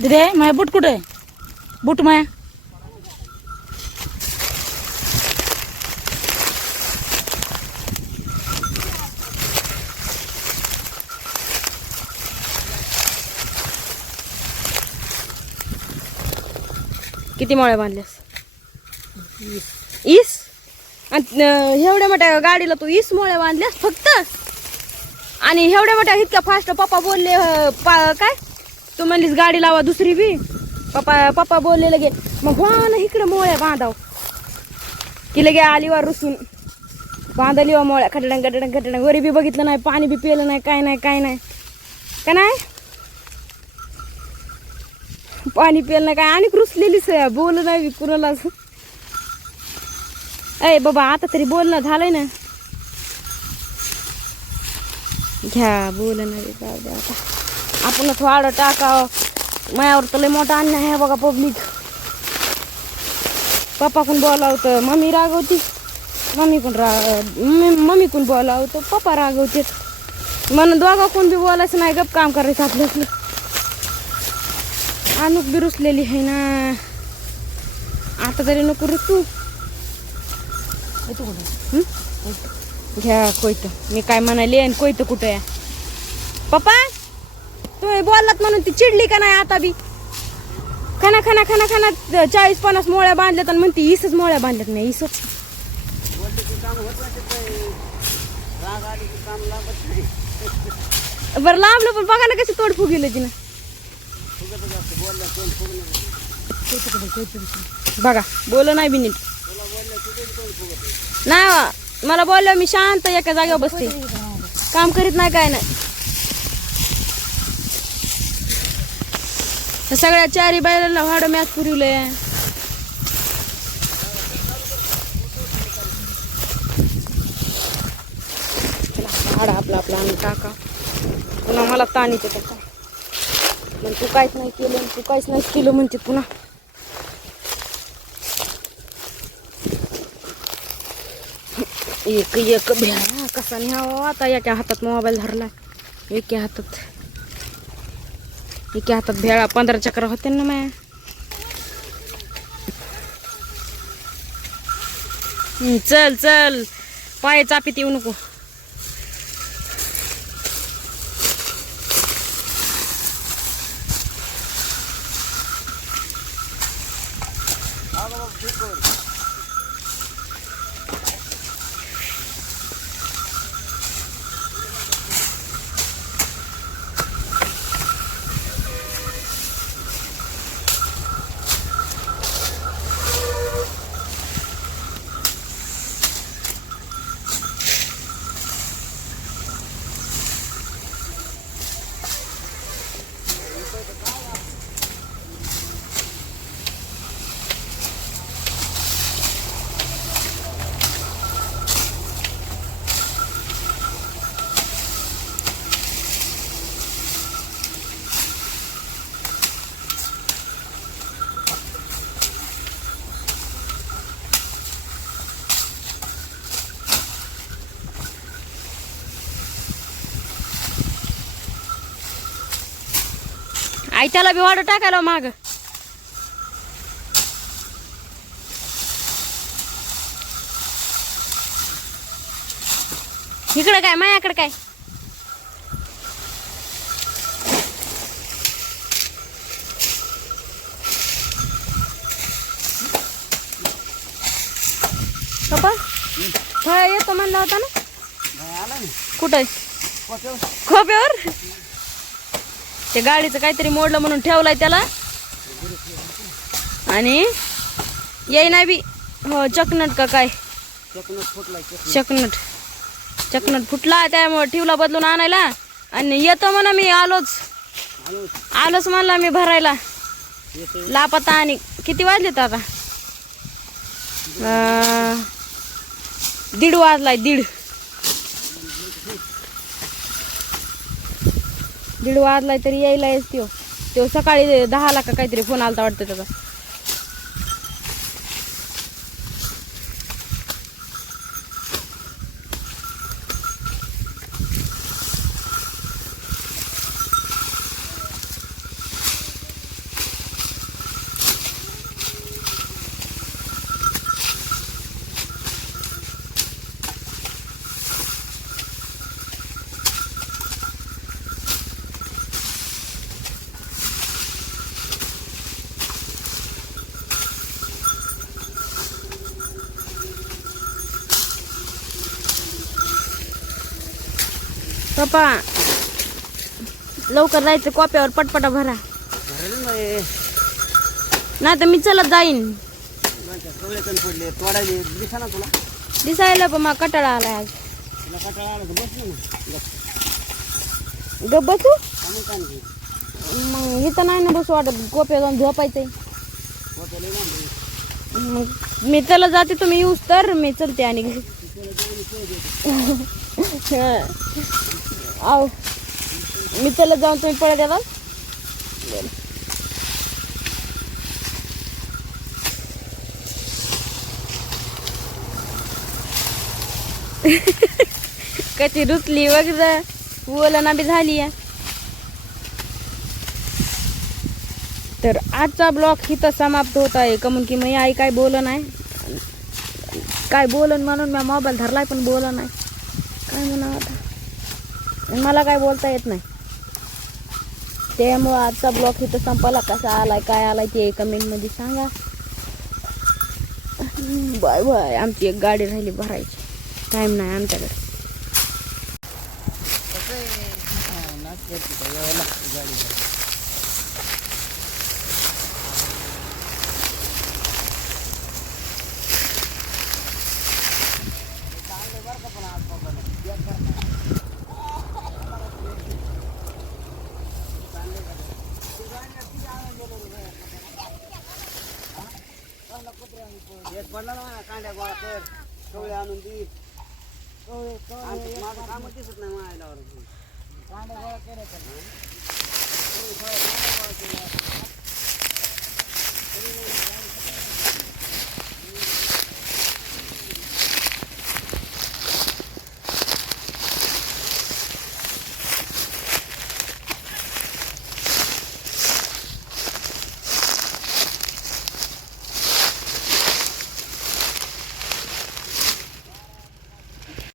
दिदे माया बूट कुठे आहे? बूट माया. किती मोळ्या बांधल्यास? ईस. आणि एवढ्या मोठ्या गाडीला तू ईस मोळ्या बांधल्यास फक्त? आणि एवढ्या मोठ्या इतक्या फास्ट पप्पा बोलले पा- काय? तू म्हणलीस गाडी लावा दुसरी बी. पप्पा पप्पा बोलले लगे मग हो ना इकडे मोळ्या बांधाव. की लगे आलीवर रुसून. बांधली वा मोळ्या खटडंग खटडंग खटडंग वरी बी बघितलं नाही पाणी बी पिलं नाही काय नाही काय नाही. का नाही? पाणी पिलं नाही काय? आणि रुसलेलीच बोल नाही बी कुणालाच. अय बाबा आता तरी बोलणं झालंय ना. घ्या बोल नाही जाऊ आता. आपणच वाढ टाकाव. मायावर तर लय मोठा अन्याय आहे बघा पब्लिक पप्पा कोण बोलावतं? मम्मी रागवती. मम्मी कोण राग मम्मी मम्मी कोण बोलावतं? पप्पा रागवते म्हणून दोघा कोण बी बोलायचं नाही गप काम करायचं आपलं अनुक बी रुसलेली आहे ना. आता तरी नको रुसू. घ्या कोयत. मी काय म्हणाले आणि कोयत कुठं आहे? पप्पा? तुम्ही बोललात म्हणून ती चिडली का नाही आता बी? खाना खाना खाना खाना चाळीस पन्नास मोळ्या बांधल्यात आणि म्हणते इसच मोळ्या बांधल्यात नाही इसच बरं लांबलं पण बघा ना कशी तोड फुगिलं तिनं. बघा बोल नाही बी नीट. नाही मला बोललो मी शांत एका जागेवर बसते. काम करीत नाही काय नाही. सगळ्या चारी बैलांना भाडं मॅच पुरवले. भाडं आपला आपला आणून टाका. पुन्हा मला ताण येते त्याचा मग तू काहीच नाही केलं तू काहीच नाही केलं म्हणते पुन्हा. एक एक भ्या कसा न्यावा आता याच्या हातात मोबाईल धरला एका हातात. क्या हातात भेळा पंधरा चक्र होते ना मैं? चल चल। पाय चापीत येऊ नको आई त्याला बी वाढ टाकायला माग. इकडे काय माझ्याकडे काय? पप्पा येतो म्हणला होता ना? कुठं खोप्यावर? ते गाडीचं काहीतरी मोडलं म्हणून ठेवलंय त्याला. आणि येई नाही बी. हो चकनट का काय? चकनट. चकनट फुटला त्यामुळे ठेवला बदलून आणायला. आणि येतो म्हणा मी आलोच. आलोच म्हणला मी भरायला. लापता आणि किती वाजलेत आता? दीड वाजलाय दीड. दीड वाजलाय तरी यायला येस त्यो तो सकाळी दहाला का काहीतरी फोन आलता वाटतं त्याचा. पप्पा लवकर जायचं कॉप्यावर पटपटा भरा. नाही तर मी चलत जाईन. कवळे कण पडले तोडायले. दिसा ना तुला. दिसायला पण मला कटाळा आलाय आज. तुला कटाळा आला तर बसलो ना गप बसू? कामं काम घे मग इथं नाही ना बसू वाटत कोप्या जाऊन झोपायचंय. ना मग मी चला जाते तुम्ही येऊस तर मी चलते आणि घरी. आहो मी चलत जाऊन तुम्ही पळत येतात कशी रुचली वगैरे बोलना बी झाली आहे. तर आजचा ब्लॉग इथं समाप्त होत आहे. कमून की मी आई काय बोल नाही. काय बोलन म्हणून मी मोबाईल धरलाय पण बोल नाही. काय म्हणा आता? मला काय बोलता येत नाही. त्यामुळं आजचा ब्लॉग इथं संपला. कसा आलाय काय आलाय ते कमेंटमध्ये सांगा. Bye bye. आमची एक गाडी राहिली भरायची. टाईम नाही आमच्याकडे. एक पडला ना कांड्या गोळा कर कवळे आणून दी. आमचं- माझं कामच दिसत नाही माझ्या कांड्या गोळा केल्या